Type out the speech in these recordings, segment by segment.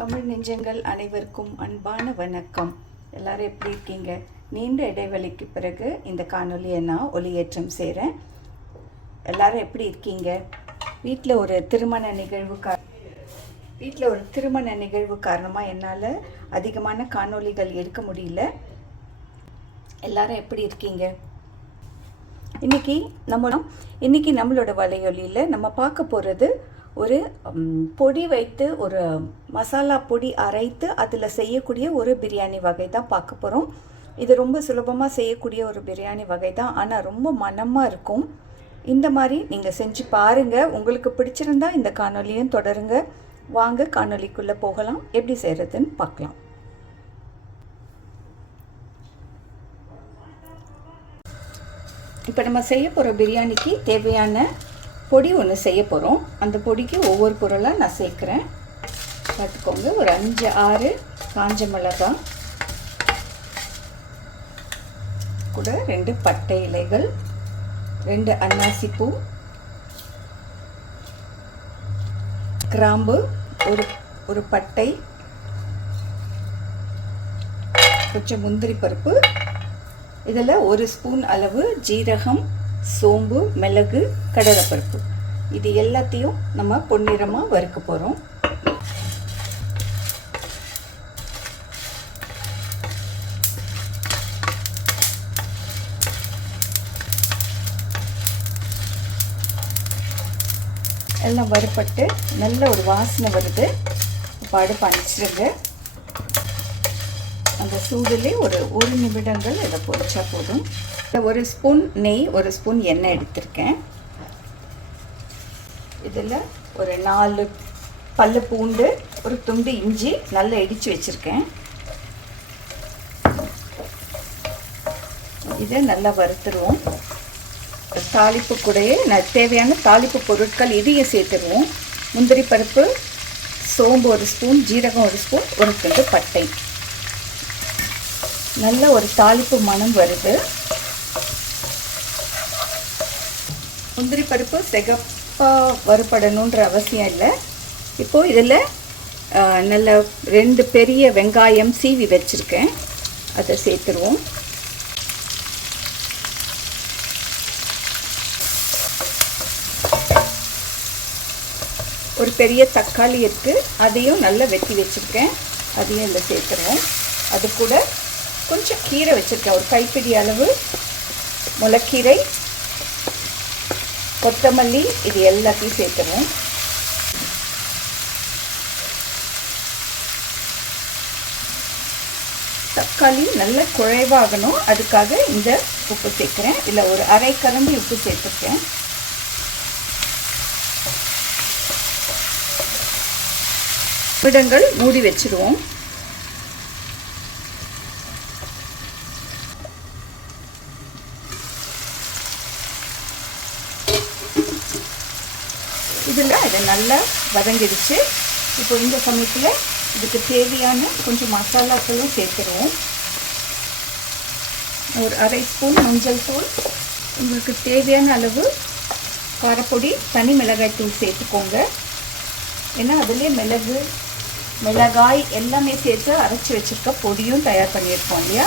தமிழ் நெஞ்சங்கள் அனைவருக்கும் அன்பான வணக்கம். எல்லாரும் எப்படி இருக்கீங்க? நீண்ட இடைவெளிக்கு பிறகு இந்த காணொலியை நான் ஒளியேற்றம் செய்கிறேன். எல்லாரும் எப்படி இருக்கீங்க? வீட்டில் ஒரு திருமண நிகழ்வு காரணமாக என்னால் அதிகமான காணொலிகள் எடுக்க முடியல. எல்லாரும் எப்படி இருக்கீங்க? இன்னைக்கு நம்மளோட வலையொலியில் நம்ம பார்க்க போகிறது ஒரு பொடி வைத்து ஒரு மசாலா பொடி அரைத்து அதில் செய்யக்கூடிய ஒரு பிரியாணி வகை தான் பார்க்க போகிறோம். இது ரொம்ப சுலபமாக செய்யக்கூடிய ஒரு பிரியாணி வகை தான், ஆனால் ரொம்ப மனமாக இருக்கும். இந்த மாதிரி நீங்கள் செஞ்சு பாருங்கள். உங்களுக்கு பிடிச்சிருந்தா இந்த காணொலியும் தொடருங்க. வாங்க காணொலிக்குள்ளே போகலாம். எப்படி செய்கிறதுன்னு பார்க்கலாம். இப்போ நம்ம செய்ய போகிற பிரியாணிக்கு தேவையான பொடி ஒன்று செய்ய போகிறோம். அந்த பொடிக்கு ஒவ்வொரு பொருளாக நான் சேர்க்குறேன். பார்த்துக்கோங்க. ஒரு 5-6 காஞ்ச மிளகாய், கூட 2 பட்டை இலைகள், 2 அன்னாசிப்பூ, கிராம்பு, ஒரு பட்டை, கொஞ்சம் முந்திரி பருப்பு, இதில் 1 ஸ்பூன் அளவு ஜீரகம், சோம்பு, மிளகு, கடலைப்பருப்பு. இது எல்லாத்தையும் நம்ம பொன்னிறமாக வறுக்க போகிறோம். எல்லாம் வறுப்பட்டு நல்ல ஒரு வாசனை வருது. பாடு பண்ணிச்சிருங்க. அந்த சூடுலேயே ஒரு நிமிடங்கள் இதை பொரிச்சா போதும். 1 ஸ்பூன் நெய், 1 ஸ்பூன் எண்ணெய் எடுத்திருக்கேன். இதில் ஒரு 4 பல்லு பூண்டு, ஒரு துண்டு இஞ்சி நல்லா இடித்து வச்சுருக்கேன். இதை நல்லா வறுத்துருவோம். தாளிப்பு கூடயே தேவையான தாளிப்பு பொருட்கள் இதையும் சேர்த்துருவோம். முந்திரி பருப்பு, சோம்பு 1 ஸ்பூன், ஜீரகம் 1 ஸ்பூன், ஒரு துண்டு பட்டை. நல்ல ஒரு தாளிப்பு மணம் வருது. முந்திரி பருப்பு சிகப்பாக வறுபடணுன்ற அவசியம் இல்லை. இப்போது இதில் நல்ல 2 பெரிய வெங்காயம் சீவி வச்சுருக்கேன். அதை சேர்த்துருவோம். ஒரு பெரிய தக்காளி இருக்குது, அதையும் நல்லா வெட்டி வச்சுருக்கேன். அதையும் இதில் சேர்த்துருவோம். அது கூட கொஞ்சம் கீரை வச்சுருக்கேன். ஒரு கைப்பிடி அளவு முளைக்கீரை, கொத்தமல்லி, இது எல்லாத்தையும் சேர்த்துருவோம். தக்காளி நல்ல குழைவாகணும், அதுக்காக இந்த உப்பு சேர்க்குறேன். இல்லை ஒரு அரை கரண்டி உப்பு சேர்த்துருக்கேன். நிமிடங்கள் மூடி வச்சுருவோம். இதில் இதை நல்லா வதங்கிடுச்சு. இப்போ இந்த சமயத்தில் இதுக்கு தேவையான கொஞ்சம் மசாலாக்களும் சேர்த்துருவோம். ஒரு அரை ஸ்பூன் மஞ்சள் தூள், உங்களுக்கு தேவையான அளவு காரப்பொடி, தனி மிளகாய் தூள் சேர்த்துக்கோங்க. ஏன்னா அதுலேயே மிளகாய் எல்லாமே சேர்த்து அரைச்சி வச்சுருக்க பொடியும் தயார் பண்ணியிருக்கோம் இல்லையா.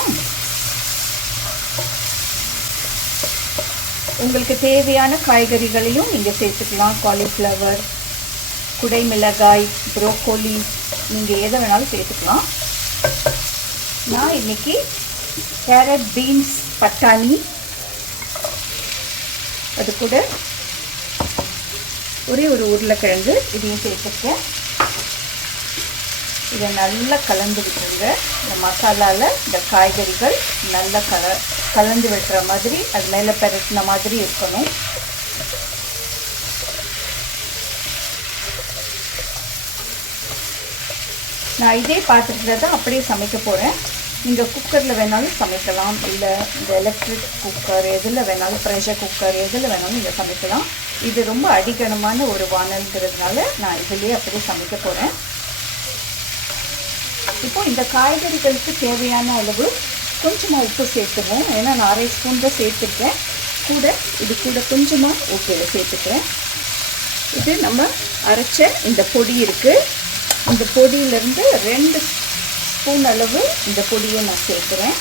உங்களுக்கு தேவையான காய்கறிகளையும் நீங்கள் சேர்த்துக்கலாம். காலிஃப்ளவர், குடை மிளகாய், ப்ரோக்கோலி, நீங்கள் எதை வேணாலும் சேர்த்துக்கலாம். நான் இன்றைக்கி கேரட், பீன்ஸ், பட்டாணி, அது கூட ஒரே ஒரு உருளைக்கிழங்கு இதையும் சேர்த்துருக்கேன். இதை நல்லா கலந்து விட்டுருங்க. இந்த மசாலாவில் இந்த காய்கறிகள் நல்லா கலந்து விட்டுற மாதிரி, அது மேலே பெரட்டின மாதிரி இருக்கணும். நான் இதே பாத்திரத்தில் தான் அப்படியே சமைக்க போகிறேன். நீங்கள் குக்கரில் வேணாலும் சமைக்கலாம், இல்லை இந்த எலக்ட்ரிக் குக்கர் எதில் வேணாலும், ப்ரெஷர் குக்கர் எதில் வேணாலும் நீங்கள் சமைக்கலாம். இது ரொம்ப அடிக்கணமான ஒரு வானல்ங்கிறதுனால நான் இதுலேயே அப்படியே சமைக்க போகிறேன். இப்போது இந்த காய்கறிகளுக்கு தேவையான அளவு கொஞ்சமாக உப்பு சேர்த்துவோம். ஏன்னா நான் அரை ஸ்பூன் தான் சேர்த்துருக்கேன். இது கூட கொஞ்சமாக உப்பு சேர்த்துக்கிறேன். இது நம்ம அரைச்ச இந்த பொடி இருக்குது, இந்த பொடியிலேருந்து 2 ஸ்பூன் அளவு இந்த பொடியை நான் சேர்க்குறேன்.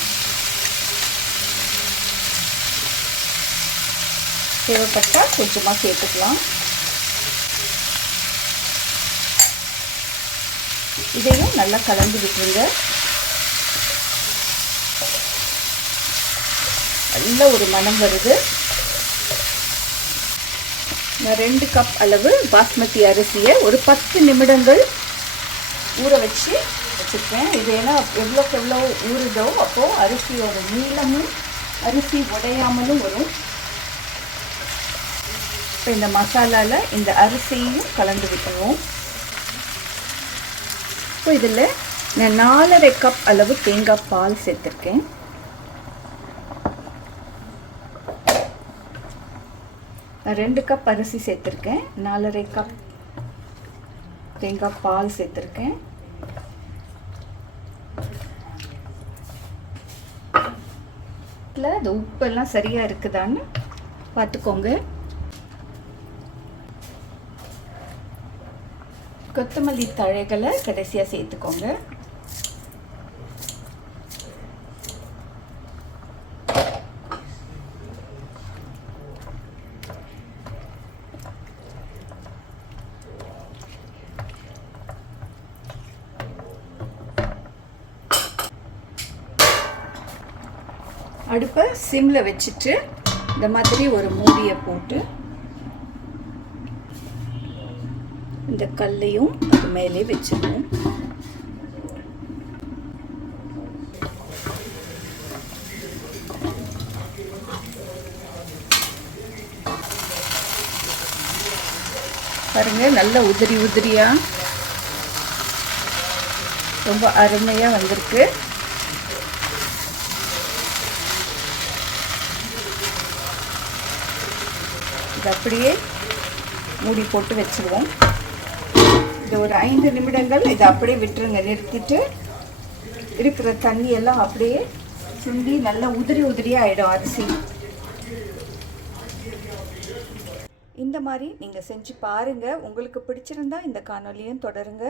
தேவைப்பட்டால் கொஞ்சமாக சேர்த்துக்கலாம். இதையும் நல்லா கலந்து விட்டுருங்க. நல்ல ஒரு மணம் வருது. நான் 2 கப் அளவு பாஸ்மதி அரிசியை ஒரு 10 நிமிடங்கள் ஊற வச்சுருக்கேன். இது ஏன்னா எவ்வளோக்கு எவ்வளோ ஊறுதோ அப்போது அரிசியோட நீளமும் அரிசி உடையாமலும் வரும். இப்போ இந்த மசாலாவில் இந்த அரிசியையும் கலந்து விட்டுருவோம். இப்போ இதில் நான் 4½ கப் அளவு தேங்காய் பால் சேர்த்துருக்கேன். நான் 2 கப் அரிசி சேர்த்துருக்கேன், 4½ கப் தேங்காய் பால் சேர்த்துருக்கேன். இதில் இந்த உப்பெல்லாம் சரியாக இருக்குதான்னு பார்த்துக்கோங்க. கொத்தமல்லி தழைகளை கடைசியாக சேர்த்துக்கோங்க. அடுப்பை சிம்மில் வச்சுட்டு இந்த மாதிரி ஒரு மூடியை போட்டு இந்த கல்லையும் அது மேலே வச்சிடணும். பாருங்க, நல்ல உதிரி உதிரியா ரொம்ப அருமையா வந்திருக்கு. இது அப்படியே மூடி போட்டு வச்சிருவோம். இது ஒரு 5 நிமிடங்கள் இதை அப்படியே விட்டுருங்க. நிறுத்திட்டு இருக்கிற தண்ணி எல்லாம் அப்படியே சுண்டி நல்லா உதிரி உதிரியாக ஆகிடும் அரிசி. இந்த மாதிரி நீங்கள் செஞ்சு பாருங்கள். உங்களுக்கு பிடிச்சிருந்தா இந்த காணொலியும் தொடருங்க.